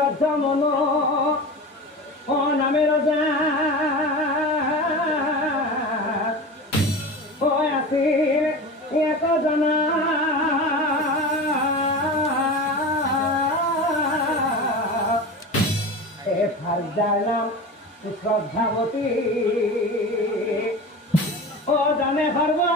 শ্রদ্ধা মন ও নামে রাজা ও আসির এক জানা এ ফারদার নাম শ্রদ্ধাবতী ও জানে ফারবা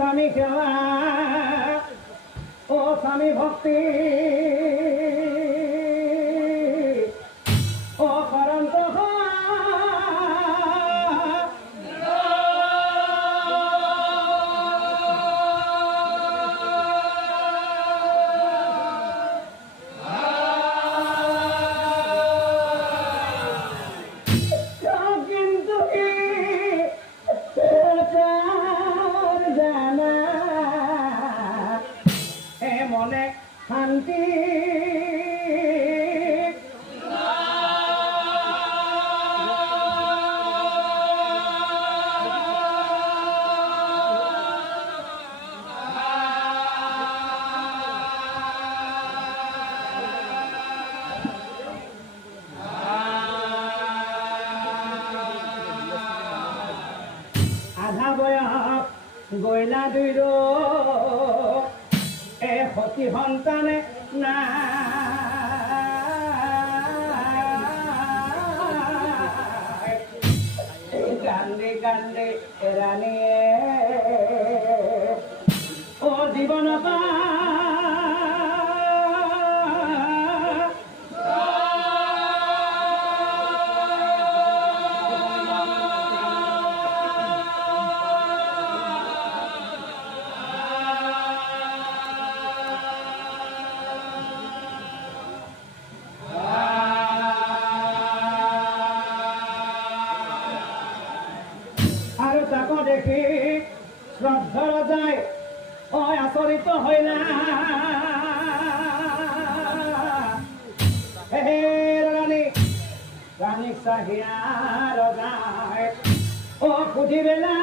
স্বামী খেলা ও স্বামী ভক্তি ও করন্ত মনে শান্তি আধা বয়স গইলা দুই সতী সন্তানে না কান্দে কান্দে রানীয়ে ও জীবন দেখি শ্রদ্ধা যায় ও আচরিত হয় না রানী রানী চাহিয়া রজায় ও খুঁজিবে না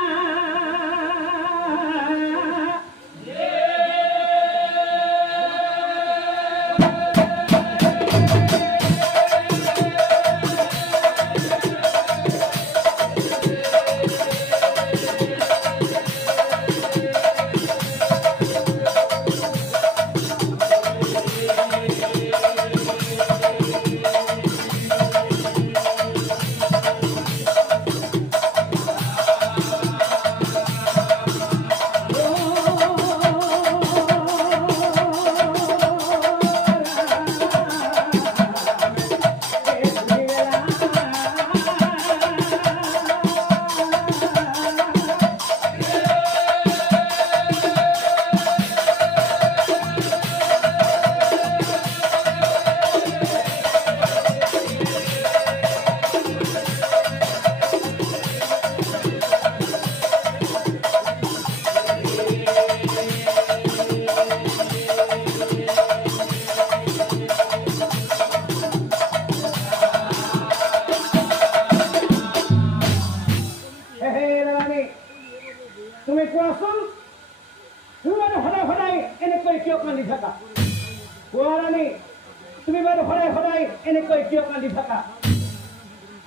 তুমি কোৱাচোন তুমি বাৰু সদায় সদায় এনেকৈ কিয় কান্দি থাকা কোৱাৰাণী তুমি বাৰু সদায় সদায় এনেকৈ কিয় কান্দি থাকা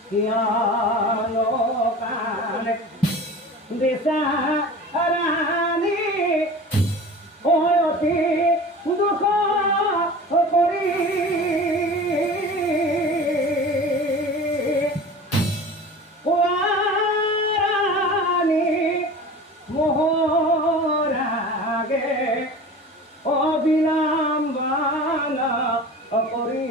কিয়নো কানে বিচাৰাণী অতি দুখ কৰি মোহরাগে অবিলম্বনা করি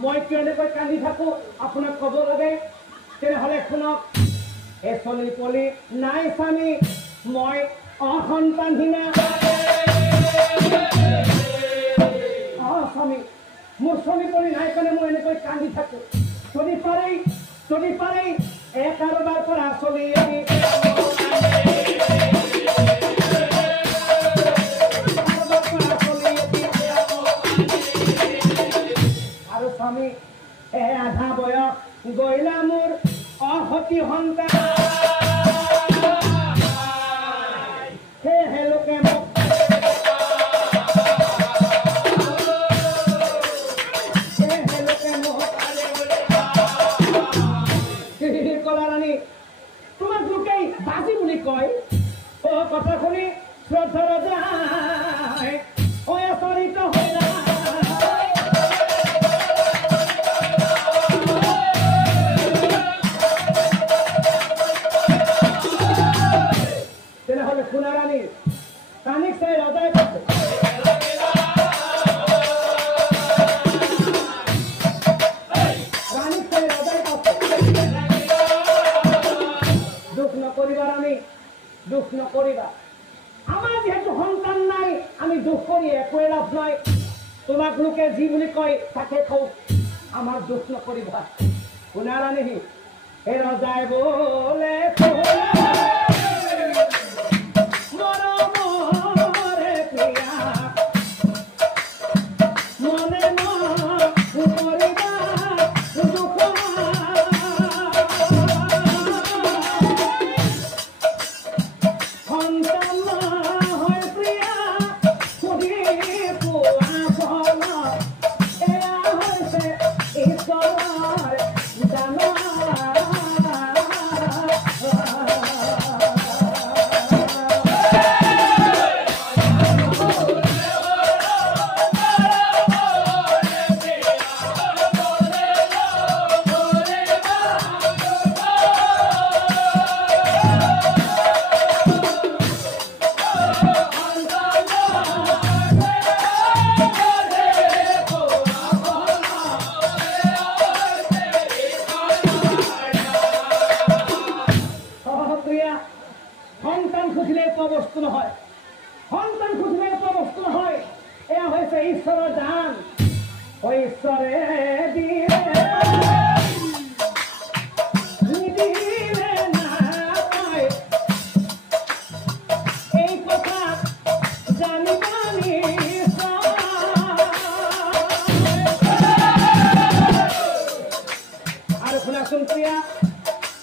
মই কিয় এনেকৈ কান্দি থাকো আপোনাক ক'ব লাগে তেনেহ'লে শুনক এই চলি পলি নাই স্বামী মই অসন্তানহীনা স্বামী মোৰ চলি পলি নাই কাৰণে মই এনেকৈ কান্দি থাকো যদি পাৰে কাৰোবাৰ পৰা চলি আৰু স্বামী আধা বয়স গইলা মোৰ অসতি সন্তান সেয়েহে লোকে মোক কলাৰাণী তোমাক লোকেই বাজি বুলি কয় কথা শুনি শ্ৰদ্ধা যায় অচৰিত হৈ তেনেহ'লে সোণাৰাণী কানিক চাই ৰজাই কৈছে দুখ নকৰিবা আমাৰ যিহেতু সন্তান নাই আমি দুখ কৰি একোৱে লাভ নাই তোমাক লোকে যি বুলি কয় তাকে কওঁ আমাৰ দুখ নকৰিবা সোণাৰাণী এই ৰজাই বোলে মৰমৰে প্ৰিয়া মনে নকৰিবা দুখ সন্তান খুঁজিলে পোৱা বস্তু নহয় সন্তান খুঁজিলে পোৱা বস্তু নহয় এয়া হৈছে ঈশ্বৰৰ দান ঈশ্বৰে নিদিলে নাপায় এই কথা জানিবা আৰু শুনাচোন প্ৰিয়া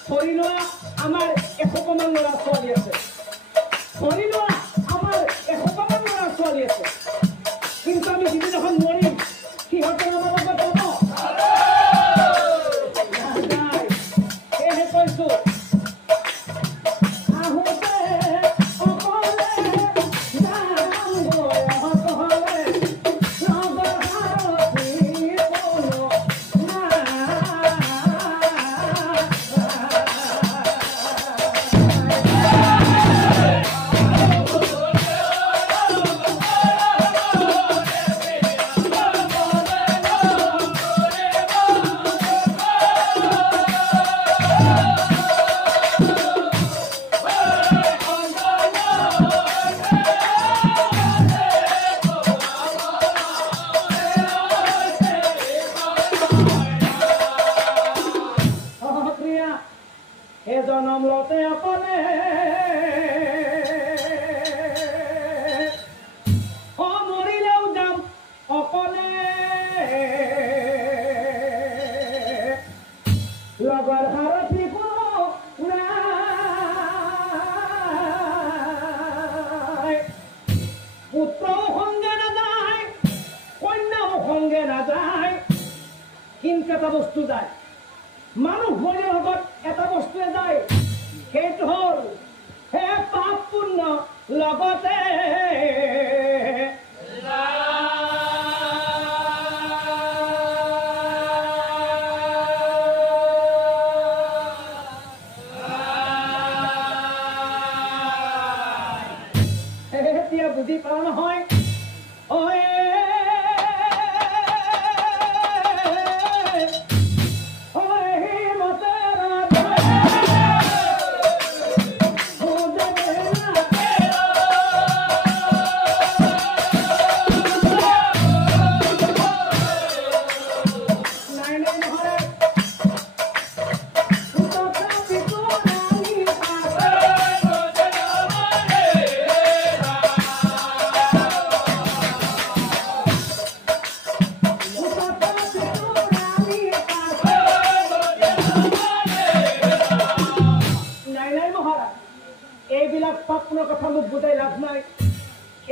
ধৰি লোৱা আমাৰ 100মান ল'ৰা ছোৱালী আছে ধৰি লোৱা আমাৰ 100মান ল'ৰা ছোৱালী আছে কিন্তু আমি যিদিনাখন মৰিম সিহঁতে আমাৰ লগত হ'ব সেয়েহে কৈছো আহোঁতে অকলে যাম বয়স হ'লে নগৰ হাৰতি কোনো জনম লতে অকলে মৰিলেও যাম অকলে লগৰ হাৰতি কোনো নাই পুত্ৰও সংগে নাযায় কন্যাও সংগে নাযায় কিন্তু এটা বস্তু যায় মানুহ মৰিৰ লগত এটা বস্তুৱে যায় সেইটো হ'ল হে পাপ পুণ্য লগতে এতিয়া বুজি পাওঁ নহয় স্বপ্নৰ কথা মোক বুজাই লাভ নাই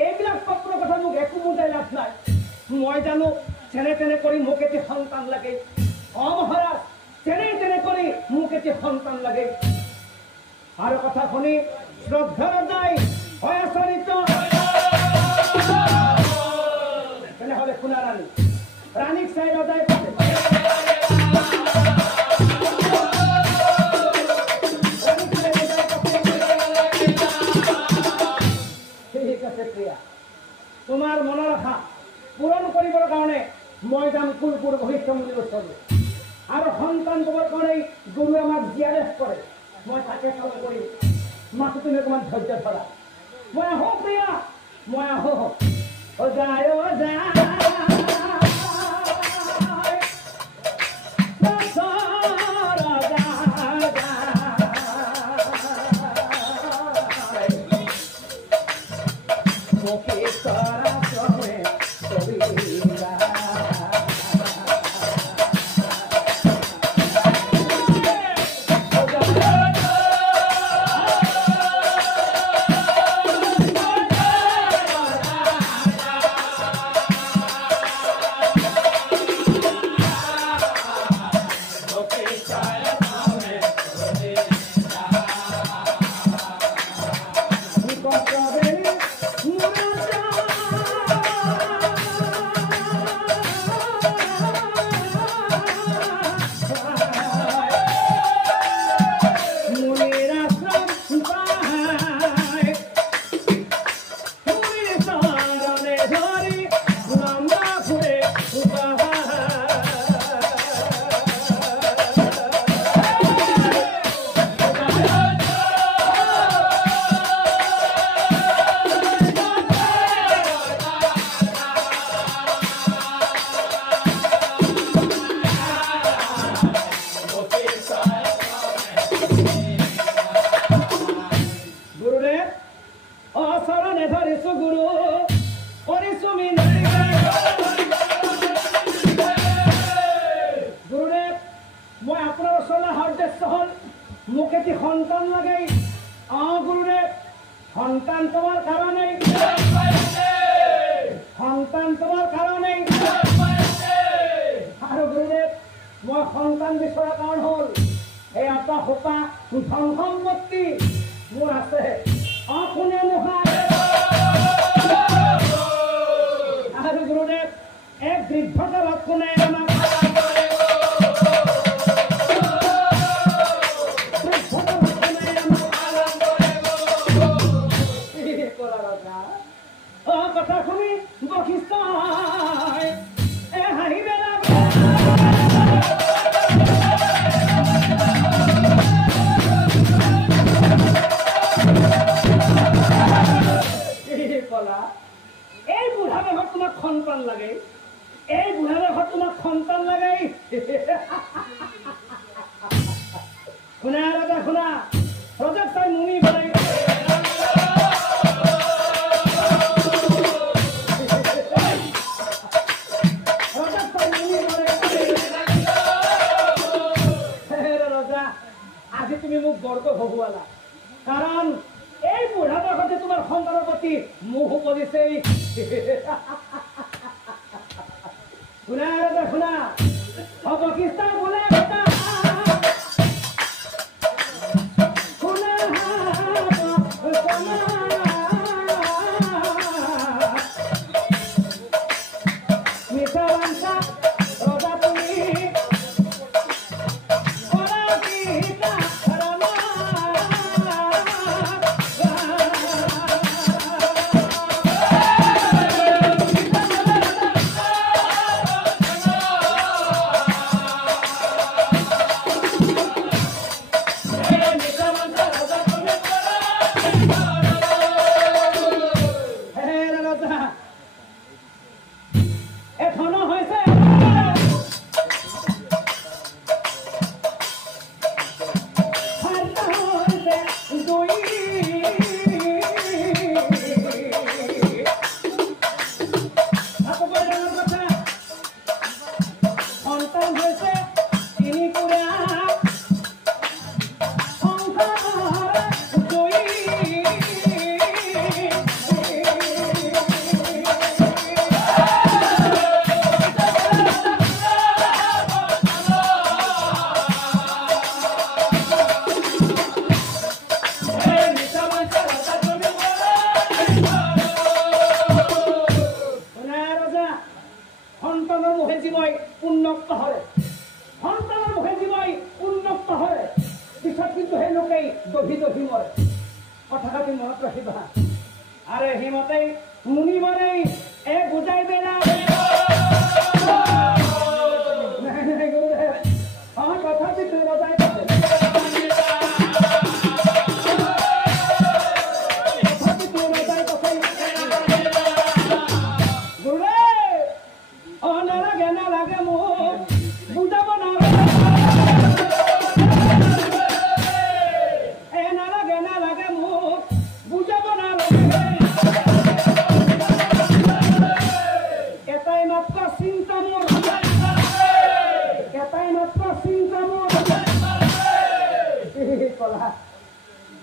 এইবিলাক স্বপ্নৰ কথা মোক একো বুজাই লাভ নাই মই জানো যেনে তেনে কৰি মোক এটি সন্তান লাগে মহাৰাজ যেনে তেনে কৰি মোক এটি সন্তান লাগে আৰু কথা শুনি শ্ৰদ্ধা ৰজাই হয় আচৰিত তেনেহ'লে শুনা ৰাণীক চাই ৰজাই তোমাৰ মনৰ আশা পূৰণ কৰিবৰ কাৰণে মই যাম কুলপুৰ বশিষ্ঠ মন্দিৰ ওচৰলৈ আৰু সন্তান পাবৰ কাৰণে গুৰুৱে আমাক জিয়াৰেছ কৰে মই তাকে কাম কৰিম মাথো তুমি অকণমান ধৈৰ্য ধৰা মই আহোঁ প্ৰিয়া মই আহোঁ অজায় উন্নত হৰে সন্তানৰ মুখে জীৱই উন্নত হৰে পিছত কিন্তু সেই লোকেই দহি দহি মৰে কথা কাটি মনত ৰাখিবা আৰে হিমতেই মুনিবৰেই বুজাই বেলা কথা পিছু বজাই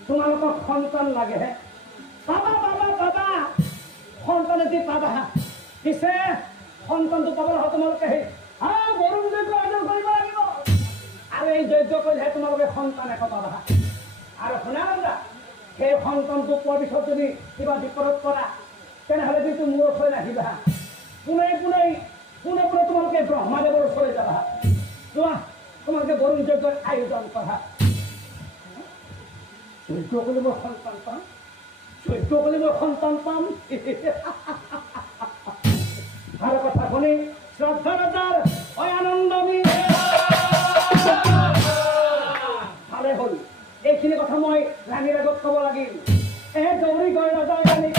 তোমালোকক সন্তান লাগে পাবা পাবা পাবা সন্তান এটি পাবা পিছে সন্তানটো পাবলৈ হয় তোমালোকে বৰুণ যজ্ঞ আয়োজন কৰিব লাগিব আৰু এই যজ্ঞ কৰিলেহে তোমালোকে সন্তান একো পাবা আৰু শুনা সেই সন্তানটো পোৱাৰ পিছত যদি কিবা বিপদত কৰা তেনেহ'লে কিন্তু মোৰ ওচৰলৈ নাহিবা পোনে পোনে পোনে পোনে তোমালোকে ব্ৰহ্মাদেৱৰ ওচৰলৈ যাবা চোৱা তোমালোকে বৰুণ যজ্ঞৰ আয়োজন কৰা যজ্ঞ কৰি মই সন্তান পাম যজ্ঞ কৰি মই সন্তান পাম ভাল কথা শুনি শ্ৰদ্ধা ৰজাৰ আনন্দমী ভালে হ'ল এইখিনি কথা মই ৰাণীৰ আগত ক'ব লাগিল দৌৰি গৈ ৰজাৰ ৰাণী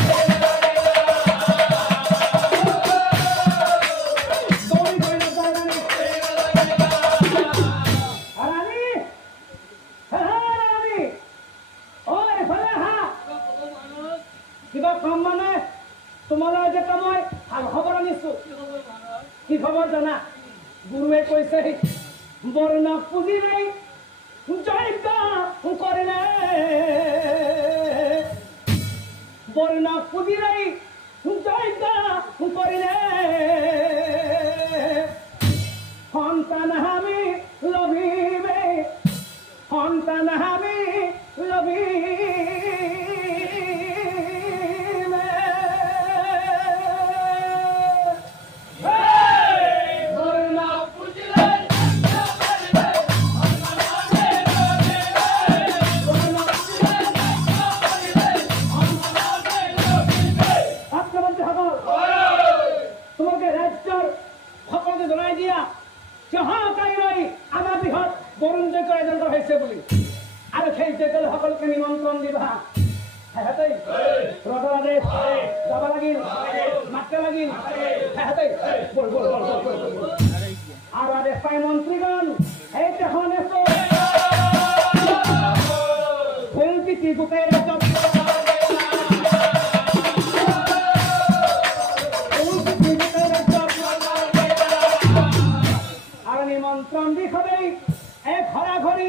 তোমালৈ যে মই ভাল খবৰ আনিছো কি খবৰ জানা গুৰুৱে কৈছে বৰ্ণ পুজিলে যজ্ঞ কৰিলে বৰ্ণ পুজিলে যজ্ঞ কৰিলে সন্তান আমি লভিবে সন্তান আমি লভি বৰুণ যজ্ঞ আয়োজন কৰা হৈছে বুলি আৰু সেই যজ্ঞলৈ সকলোকে নিমন্ত্ৰণ দিবা ৰজাদেৱ যাব লাগিল মাত্ৰ লাগিল আৰু আদেশ পাই মন্ত্ৰীগণ এই তেখনে ফুলপিটি গোটেই ৰাজ্যত আৰু নিমন্ত্ৰণ দি সদায় ঘৰা ঘৰি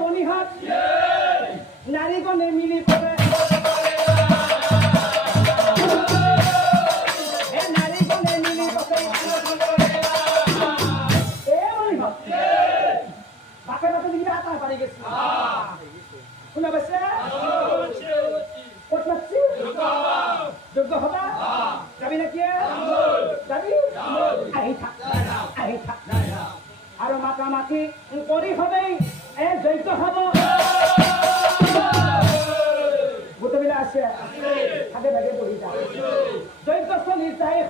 বনিহাত নাৰীগণে মিলি পৰে নাৰীগণে মিলি পৰে বনিহাত বাপে বাপে যিকেইটা আটা পাৰি গৈছে শুনা পাইছে ক'ত লাগছি যোগ্য হবা যাবি নেকি যাবি আহি থাক আৰু মাতা মাতি কৰি সদায় যজ্ঞ হব গোটেইবিলাক আছে ভাগে ভাগে বহি যায় যজ্ঞ চলি যায়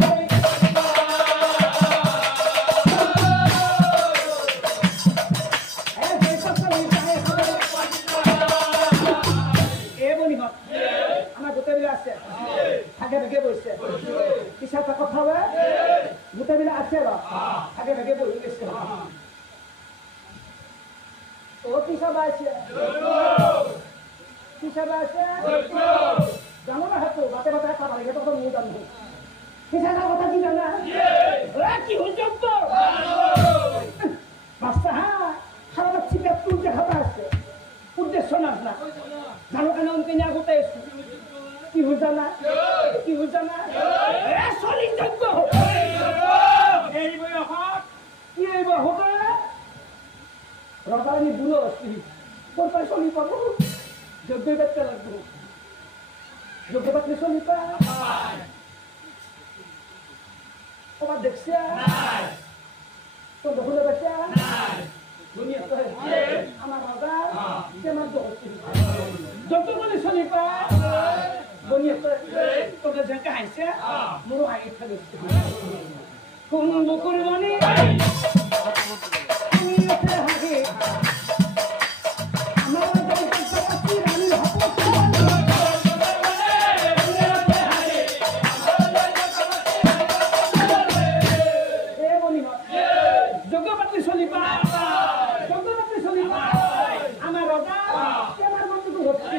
আমাৰ গোটেইবিলাক আছে ভাগে ভাগে বহিছে পিছত কথা হবে গোটেইবিলাক আছে ভাগে ভাগে বহি গৈছে পিছাবা আছে জানো না হাতো বাটে বাটে খাব লাগে তখন মই জানো পিছা কথা কি জানা কি হচ্ছে বাচ্চা সারা চিপে তুলতে খাতা আছে উদ্দেশ্য না জানো কেন অন্তিনে আগতে কি হচ্ছে না চলি যোগ্য এই বয়সত কি এই বয়সতে রজারানী বুড়ো আসছি কোথায় চলি পাবো যোগ্য বাচ্চা লাগবো যোগ্য বাচ্চা চলি পা কবার দেখছে তো দেখলে দেখছে আমার রাজা আমার যত বলে শুনি পায় তোকে যে হাইছে মোর হাই ফেলেছে কোন বকুর মনে হাগে আমার রানীর যজ্ঞপাতি চলি পায় আমার রাজা আমার মতো হচ্ছে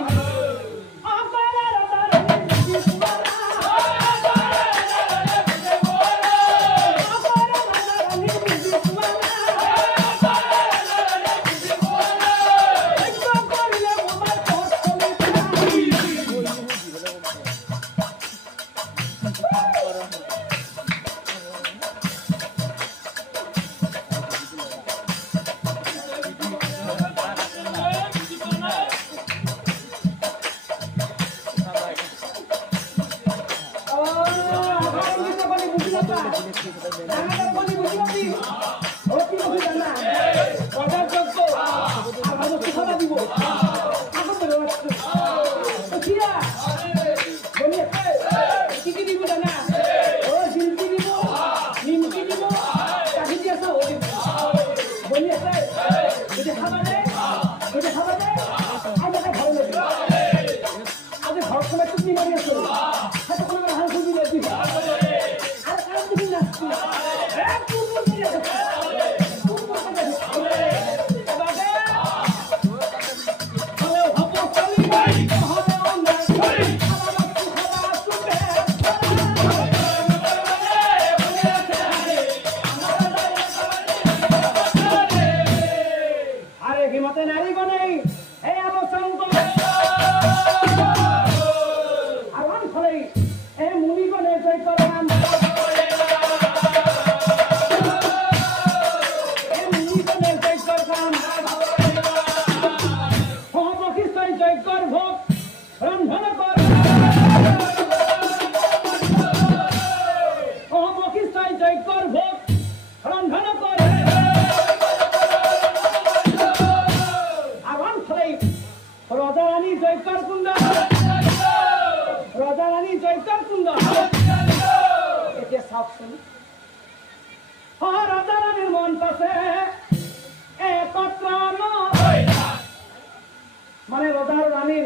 মানে রাজার রানীর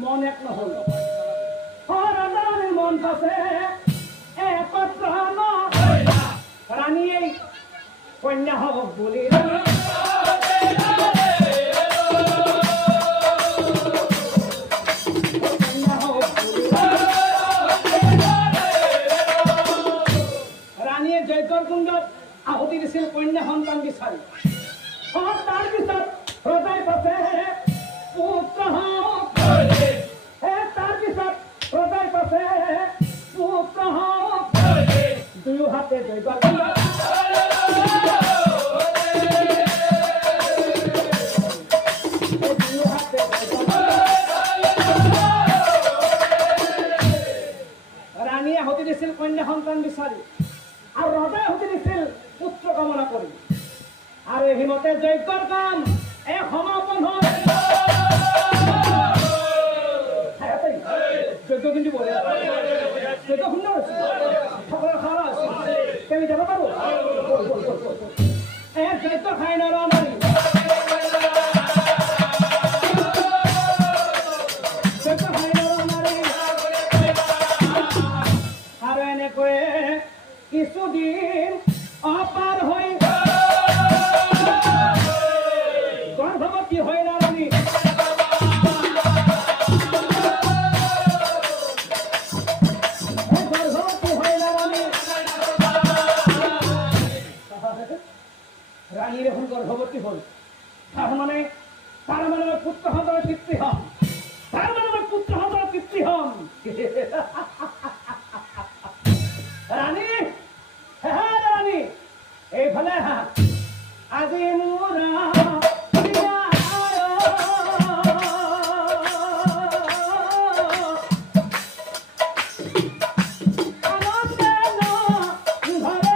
মন এক নহল রাজা রানীর মন পাশে একত্র রানী এই কন্যা হব বলে রানীয়ে জয়কর কুণ্ডত আহুতি দিছিল কন্যা সন্তান বিচাৰি তাৰ পিছত ৰজাই পাছে পুত্ৰ তাৰ পিছত ৰজাই পাছে পুত্ৰ দুয়ো হাতে জয়কৰ কুণ্ডত ৰানীয়ে আহুতি দিছিল কন্যা সন্তান বিচাৰি আৰ ৰজাই আহুতি দিছিল পুত্ৰ কামনা কৰি আৰ হিমতে যজ্ঞৰ কাম সমাপন হয় যজ্ঞ কিন্তু বলে যজ্ঞ সুন্দর আছে সকলের খাওয়া আছে আমি যাব পারবো যজ্ঞ খাই না আমার যজ্ঞ খাই না আমার আর এনেকৈ কিছুদিন অপার হই গর্ভবতী হয় রানী গর্ভবতী হয় রানী রানীর এখন গর্ভবতী হল তার মানে পুত্র সন্তানের পিতৃ হন তার মানে পুত্র সন্তানের পিতৃ হন রানী হ্যাঁ রানী এইফালে আজি মোরা আনন্দ ঘরে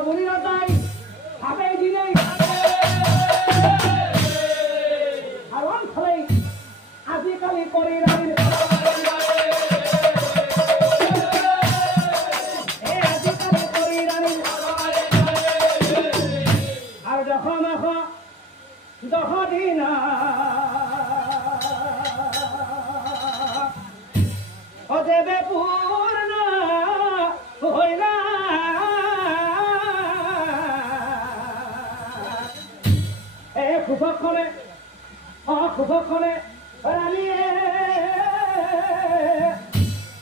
বুলি ৰজাই ভাবেই দিলেই আৰু আনফালে আজিকালি কৰি ৰাণীৰ আজিকালি কৰি ৰাণীৰ আৰু দহ দিনা অজেবে পূৰ্ণ হইলা খুবখনে খুবখনে ৰাণীয়ে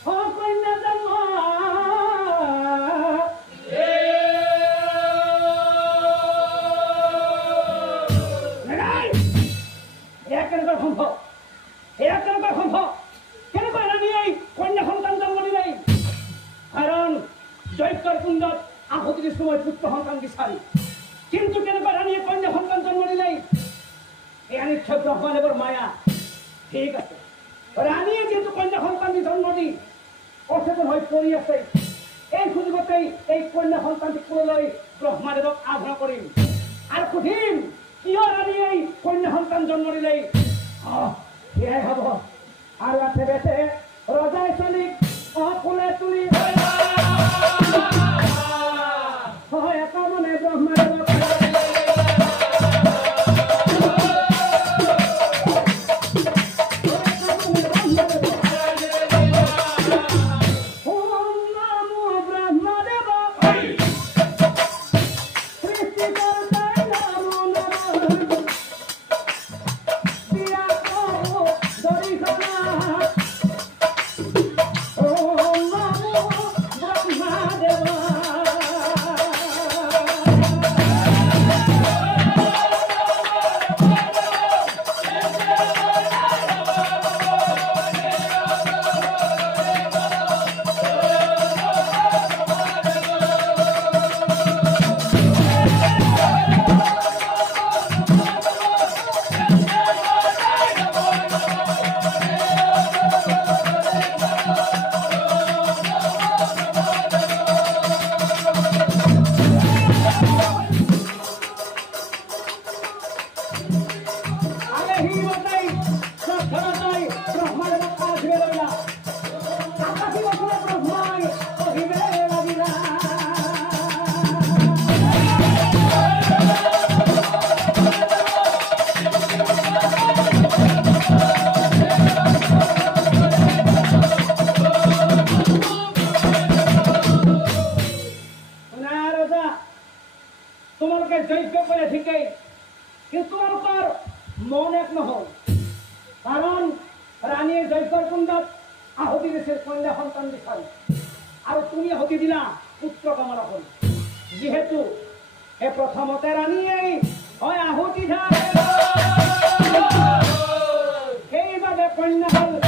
কন্যা জন্ম কেনেকৈ সম্ভৱ কেনেকৈ সম্ভৱ কেনেকৈ ৰাণীয়ে কন্যা সন্তান জন্ম দিলে কাৰণ যজ্ঞৰ কুণ্ডত আহুতি দিছো মই পুত্ৰ সন্তান বিচাৰি কিন্তু কেনেকৈ ৰাণীয়ে কন্যা সন্তান জন্ম দিলে এয়া নিশ্চয় ব্ৰহ্মদেৱৰ মায়া ঠিক আছে ৰাণীয়ে যিহেতু কন্যা সন্তান জন্ম দি অচেতন হৈ পৰি আছে এই সুযোগতেই এই কন্যা সন্তানটি কোলৈ ব্ৰহ্মদেৱক আহ্বান কৰিম আৰু সুধিম কিয় ৰাণীয়ে কন্যা সন্তান জন্ম দিলে এয়াই হ'ব আৰু আছে বেছে ৰজাই চলিক অকুলে তুলি এটা মানে ব্ৰহ্মদেৱক তোমালোকে যজ্ঞ কৰে ঠিকেই কিন্তু তোমালোকৰ মন এক নহল কাৰণ ৰাণীয়ে যজ্ঞৰ কুণ্ডত আহুতি দিছিল কন্যা সন্তান বিচাৰি আৰু তুমি আহুতি দিলা পুত্ৰ কামনা কৰি যিহেতু এই প্ৰথমতে ৰাণীয়ে হয় আহুতি ধাৰে সেইবাবে কন্যা হল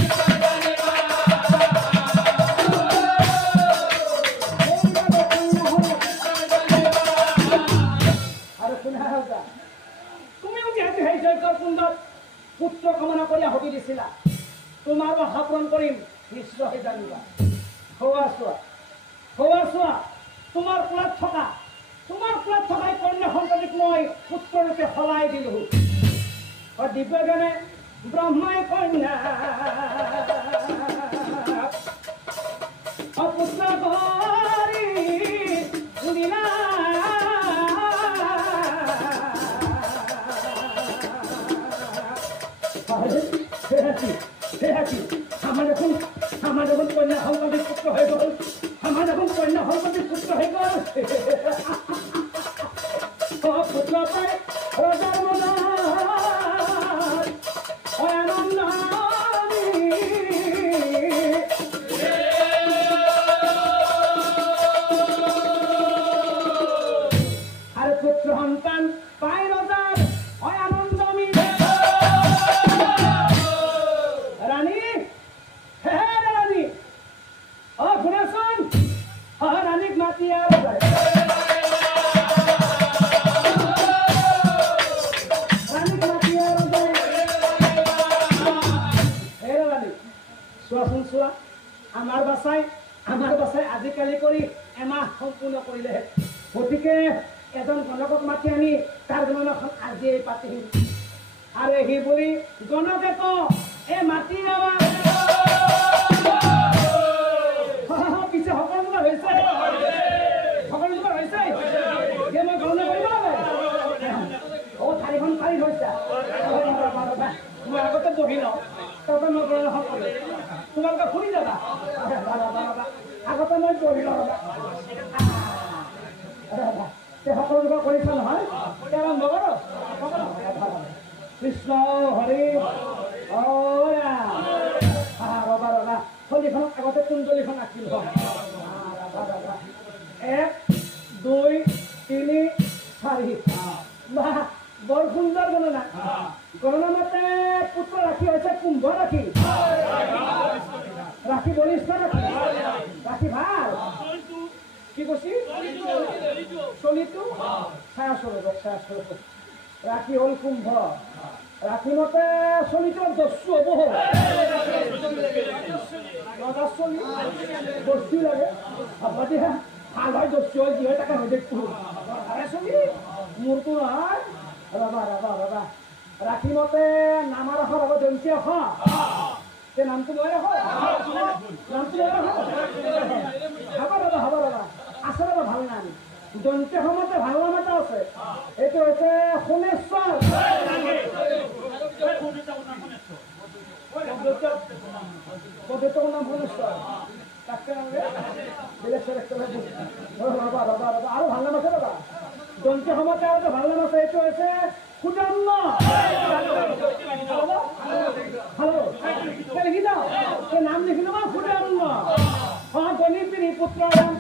পুত্ৰ কামনা কৰি আহুতি দিছিলা তোমাৰ আশা পূৰণ কৰিম নিশ্চয় জানিবা খোৱা চোৱা তোমাৰ কোলাত থকা কন্যা সন্তানক মই পুত্ৰৰূপে সলাই দিলো দিব্যজনে ব্ৰহ্মাই কন্যা অপুত্ৰ কৰি দিলা আমার যখন কন্যা সন্তানের পুত্র হয়ে গেল পুত্র পায় রজার মনে আনন্দ আর পুত্র সন্তান পায় রজার আনন্দ রানীক মাতি চোৱাচোন চোৱা আমাৰ বাছাই আজিকালি কৰি এমাহ সম্পূৰ্ণ কৰিলেহে গতিকে এজন গণকক মাতি আনি তাৰ গণনাখন আজিয়ে পাতিম আৰু সি বুলি গণকে ক এ মাতি পিছে সকলোবোৰ হৈছে এতিয়া মই গণনা কৰিব লাগে ঠাৰিখন পাৰি থৈছা মই আগতে বহি লওঁ তাৰপৰা মই গণনাখন কৰিম তোমালোকে শুনি যাবা আগতে মই বহি লওঁ সকলোকে কৰিছ নহয় তেওঁ নকৰ কৃষ্ণ হৰি ৰবা ৰবা থলীখনত আগতে কুণ্ডলীখন আছিল 1 2 3 4 বৰ সুন্দৰ গণনা গণনা মতে পুত্ৰ ৰাশি হৈছে কুম্ভ ৰাশি ৰাশি বলিষ্ঠ ৰাশি ভাল কি কৈছি চলিটো ছায়া স্বৰূপ ৰাশি হ'ল কুম্ভ ৰাশি মতে চলিটো দস্যু হ'ব দস্যু লাগে হ'ব দিয়া ভাল হয় দস্যু হয় যি হয় তাকে হৈ দেখো চলি মোৰতো নহয় ৰবা ৰাশি মতে নামৰ আখৰ হ'ব দন্তি আখৰ সেই নামটো লৈ হ'ব ৰবা আছে ৰবা ভাল নাম দন্তি সময়তে ভাল নাম এটা আছে এইটো হৈছে সোণেশ্বৰ পবিত্ৰ নাম সোণেশ্বৰ তাকে ৰবা আৰু ভাল নাম আছে ৰবা দন্তি সময়তে আৰু ভাল নাম আছে এইটো হৈছে সুদান্ন হেল্ল' লিখি যাওঁ সেই নাম লিখি ল'বা সুদান্ন গণিত পিঢ়ি পুত্ৰ নাম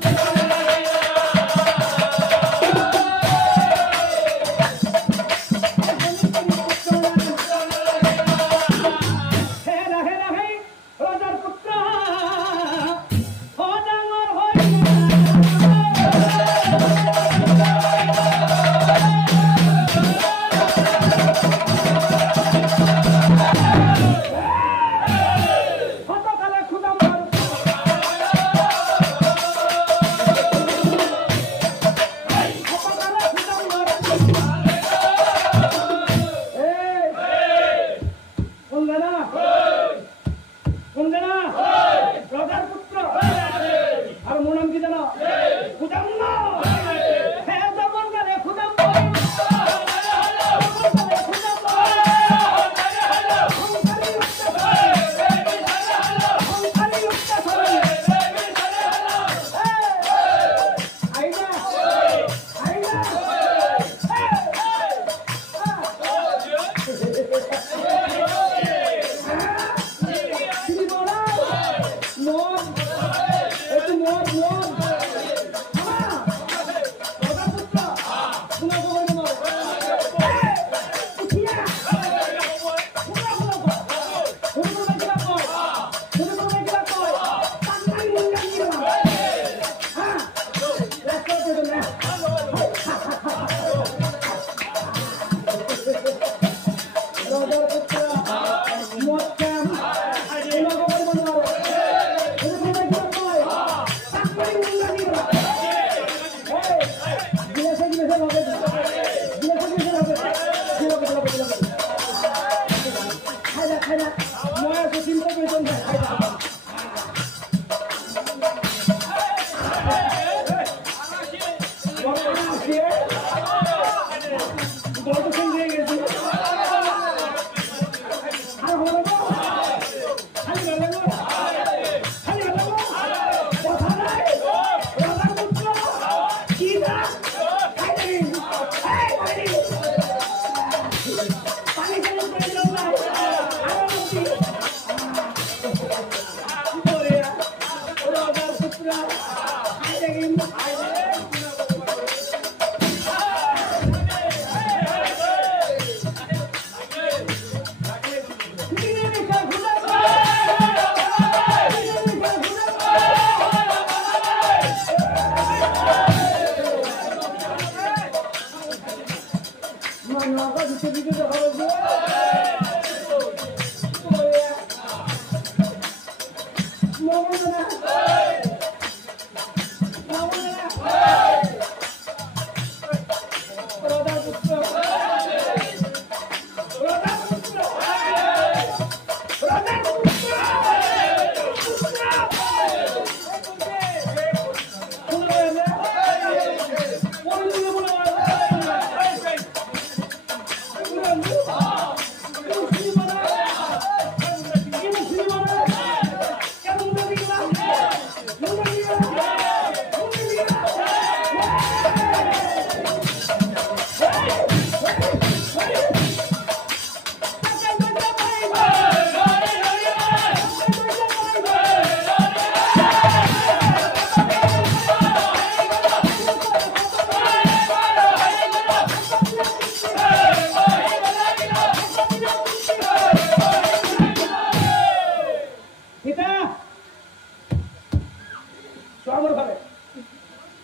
মোৰ ফালে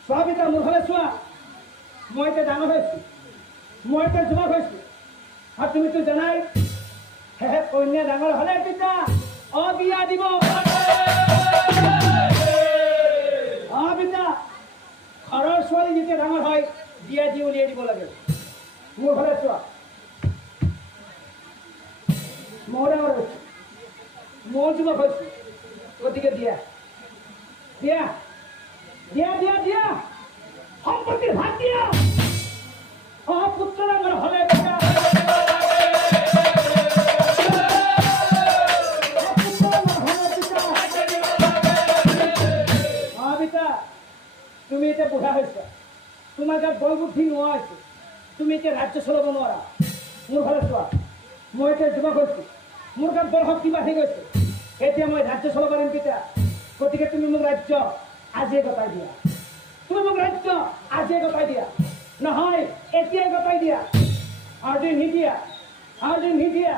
চোৱা পিতা মোৰ ফালে চোৱা মই এতিয়া ডাঙৰ হৈছোঁ মই এতিয়া যুৱক হৈছোঁ আৰু তুমিতো জানাই কন্যা ডাঙৰ হ'লে পিতা বিয়া দিব পিতা ঘৰৰ ছোৱালী যেতিয়া ডাঙৰ হয় বিয়া দি উলিয়াই দিব লাগে মোৰ ফালে চোৱা মই ডাঙৰ হৈছোঁ মই যুৱক হৈছোঁ গতিকে দিয়া দিয়া দিয়া দিয়া দিয়া সম্পত্তিৰ ভাগ দিয়া পুত্ৰ ডাঙৰ হ'লে পিতা তুমি এতিয়া বুঢ়া হৈছা তোমাৰ গাত বল বুদ্ধি নোহোৱা হৈছে তুমি এতিয়া ৰাজ্য চলাব নোৱাৰা মোৰ ফালে চোৱা মই এতিয়া যুৱক হৈছোঁ মোৰ গাত বল শক্তি বাঢ়ি গৈছে এতিয়া মই ৰাজ্য চলাব পাৰিম পিতা গতিকে তুমি মোক ৰাজ্য আজিয়ে গতাই দিয়া তুমি মোক ৰাজ্য আজিয়ে গতাই দিয়া নহয় এতিয়াই গতাই দিয়া আৰু দিন নিদিয়া আৰু দিন নিদিয়া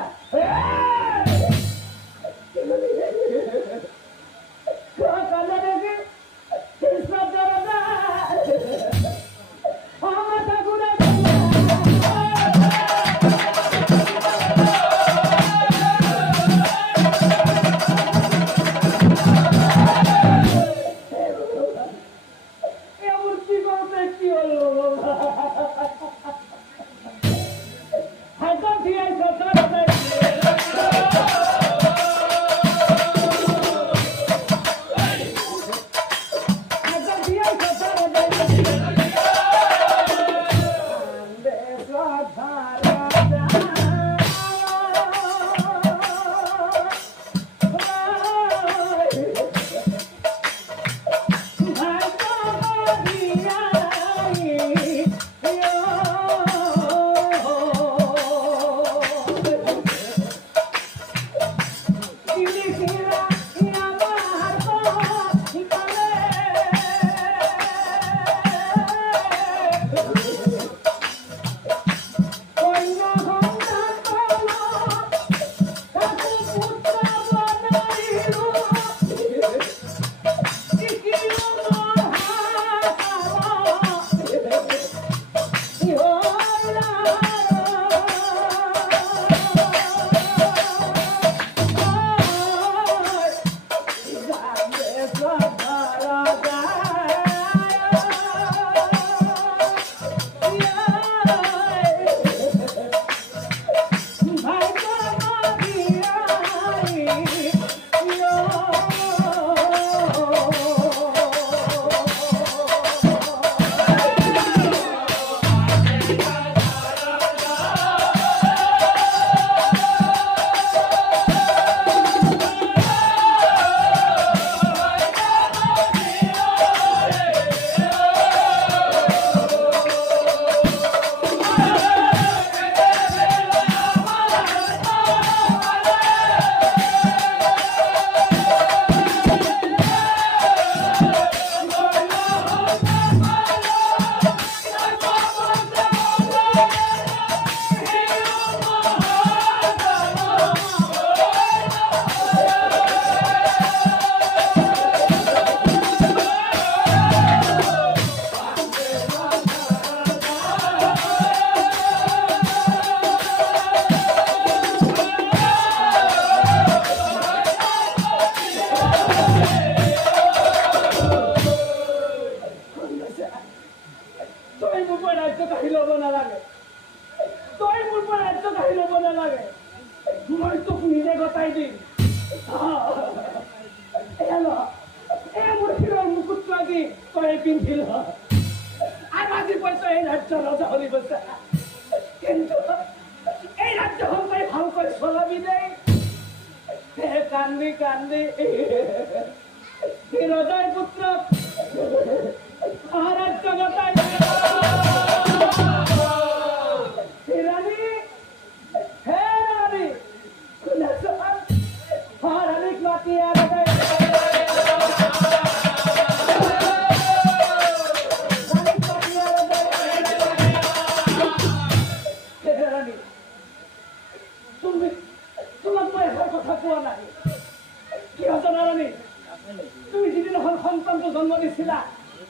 তুমি যিদিনাখন সন্তানটো জন্ম দিছিলা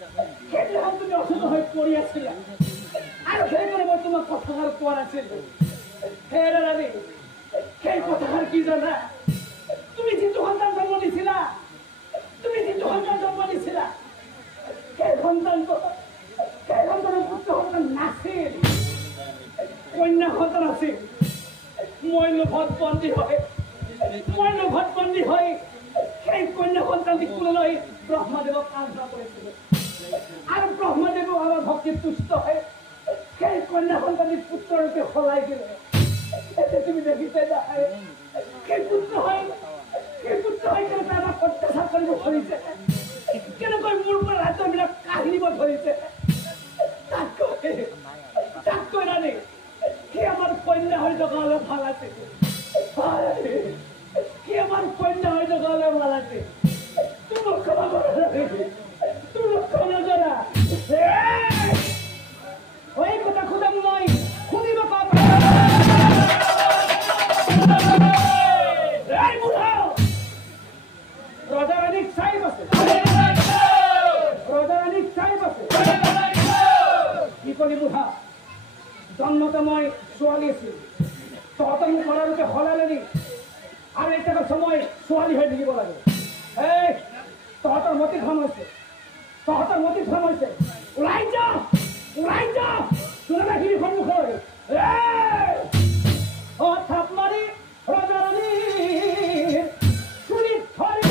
সেইদিনাখন তুমি অসুস্থ হৈ পৰি আছিলা আৰু সেইকাৰণে মই তোমাক কথাষাৰ কোৱা নাছিলো। হে ৰাণী, সেই কথাষাৰ কি জানা? তুমি যিটো সন্তান জন্ম দিছিলা, সেই সন্তানৰ পুত্ৰ সন্তান নাছিল, কন্যা সন্তান আছিল। মই লোভত বন্দী হৈ সেই কন্যা সন্তানটি কোলে লৈ ব্ৰহ্মদেৱক আৰাধনা কৰিছিলো আৰু ব্ৰহ্মদেৱো আমাৰ ভক্তিত তুষ্ট হৈ সেই কন্যা সন্তানটি পুত্ৰৰূপে সলাই দিলে। এতিয়া তুমি দেখিছে নাই, সেই পুত্ৰ হৈ কেনেকৈ আমাক অত্যাচাৰ কৰিব ধৰিছে, কেনেকৈ মোৰ পৰা ৰাজ্যবিলাক কাঢ়ি নিব ধৰিছে। তাতকৈ ৰাণী, সি আমাৰ কন্যা হৈ থকা হ'লে ভাল আছিল। সি আমাৰ কন্যা হৈ থকা হ'লে ভাল আছিল। তুমি ক্ষমা কৰা, তুমি ক্ষমা কৰা। এই কথা খুদাম মই শুনিব পাম। ৰজাৰাণীক চাই আছে, কি কলি বুঢ়া? জন্মতে মই ছোৱালী আছিল, তহঁতে মোক মৰাৰূপে সলালে নি? আৰু এতিয়া কৈছ মই ছোৱালী হৈ থাকিব লাগে। এই তহঁতৰ মতি ভ্ৰম হৈছে, ওলাই যা চোৰাবাহিনীৰ সন্মুখলৈ। থাপ মাৰি ৰজাৰাণীৰ চুলিত ধৰি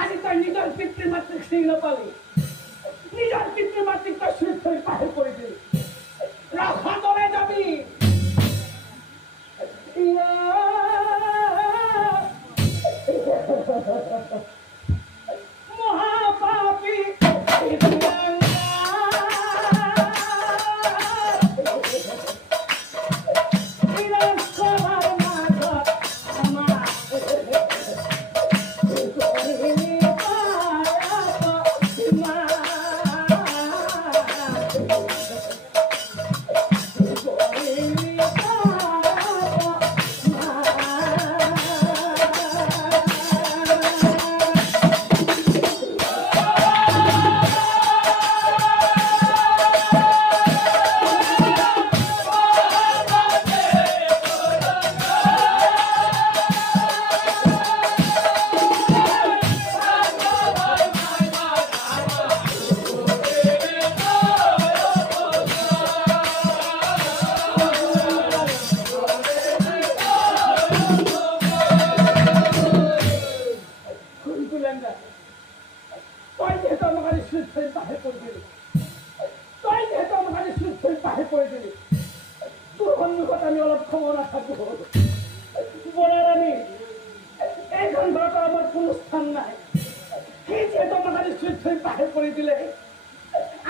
আজি তই নিজৰ পিতৃ মাতৃক চিনি নাপালি, নিজৰ পিতৃ মাতৃক তই চুৰি থৈ পাৰ কৰি দিলি। ৰসাতলে যাবি, মহাপাপী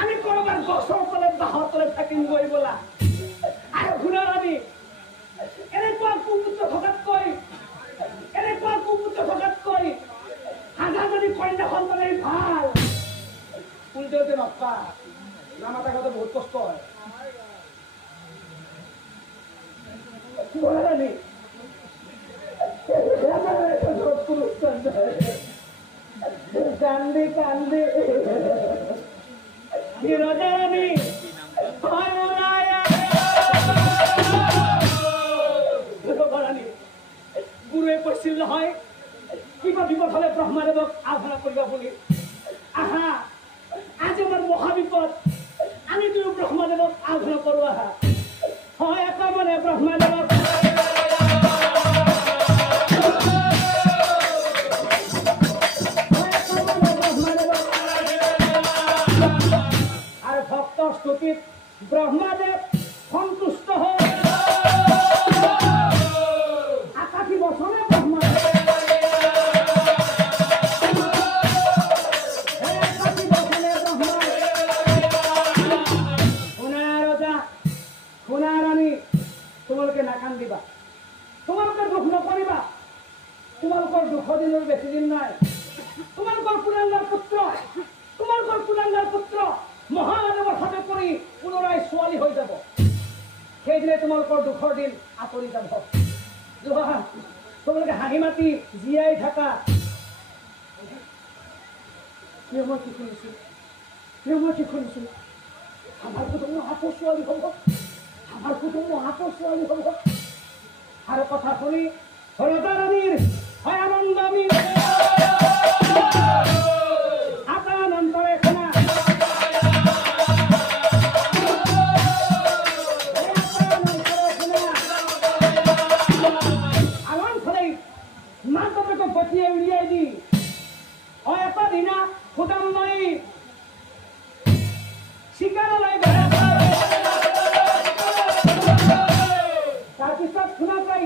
আমি কৰবাৰ গছৰ তলে বাঁহৰ তলে থাকিম গৈ বোলা। আৰু শুনা ৰাণী, এনেকুৱা কুপুত্ৰ থকাতকৈ হাজাৰজনী কন্যা সন্তানেই ভাল। কুলদেউতে নপা নামাতা কথা বহুত কষ্ট হয়। ৰাণী কান্দে ৰজাৰাণী গুৰুৱে কৈছিল নহয় কিবা বিপদ হলে ব্ৰহ্মদেৱক আৰাধনা কৰিবা বুলি। আহা, আজি আমাৰ মহাবিপদ, আমি দুয়ো ব্ৰহ্মদেৱক আৰাধনা কৰো। আহা, হয় একেবাৰে ব্ৰহ্মদেৱক আৰু ভক্তৰ স্তুতিত ব্ৰহ্মদেৱ সন্তুষ্ট হয়। আকাশী বচনে ব্ৰহ্মদেৱ তোমালোকৰ দুখৰ দিন আঁতৰি যাব। লোৱা তোমালোকে হাঁহি মাতি জীয়াই থাকা। মই কি শুনিছোঁ আমাৰ কুটুম্ব হাতৰ ছোৱালী হ'ব, আমাৰ কুটুম্ব হাতৰ ছোৱালী হ'ব। আৰু কথা শুনি ৰজা ৰাণীৰ হয় আনন্দ আমি আনন্দৰে শুনা মাককে পঠিয়াই উলিয়াই দি এটা দিনা সুদাম নৈ চিকাৰলৈ তাৰপিছত শুনা পাই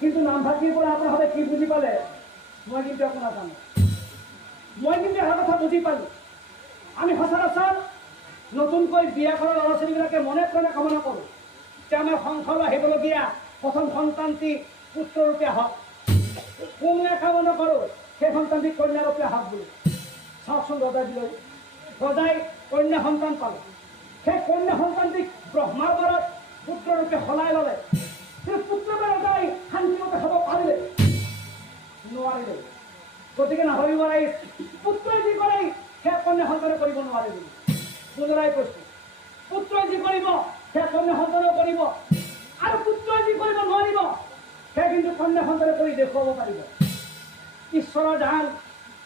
কিন্তু নামভাগীৰ পৰা আপোনালোকে কি বুজি পালে মই কিন্তু একো নাজানো। মই কিন্তু এটা কথা বুজি পালো, আমি সচৰাচৰ নতুনকৈ বিয়া কৰা ল'ৰা ছোৱালীবিলাকে মনে প্ৰাণে কামনা কৰোঁ যে আমাৰ সংসাৰলৈ আহিবলগীয়া প্ৰথম সন্তানটি পুত্ৰৰূপে হওক, কোনে কামনা কৰোঁ সেই সন্তানটি কন্যাৰূপে হওক বুলি। চাওকচোন ৰজাই কন্যা সন্তান পালে, সেই কন্যা সন্তানটিক ব্ৰহ্মাৰ বৰত পুত্ৰৰূপে সলাই ল'লে। সেই পুত্ৰবিলাকাই শান্তিমতে হ'ব পাৰিলে নোৱাৰিলে গতিকে নাভাবিব ৰাইজ পুত্ৰই যি কৰে সেয়া কন্যা সন্তানে কৰিব নোৱাৰে বুলি পুনৰাই কৈছো পুত্ৰই যি কৰিব সেয়া কন্যা সন্তানেও কৰিব আৰু পুত্ৰই যি কৰিব নোৱাৰিব সেয়া কিন্তু কন্যা সন্তানে কৰি দেখুৱাব পাৰিব ঈশ্বৰৰ দান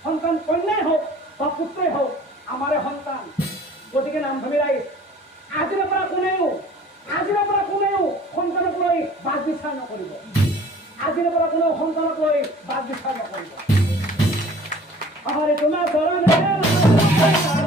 সন্তান কন্যাই হওক বা পুত্ৰই হওক আমাৰে সন্তান গতিকে নাম ভাবি ৰাইজ আজিৰে পৰা কোনেও সন্তানক লৈ বাদ বিচাৰ নকৰিব আজিৰে পৰা কোনেও সন্তানক লৈ বাদ বিচাৰ নকৰিব আহাৰে তোমাৰ চৰণে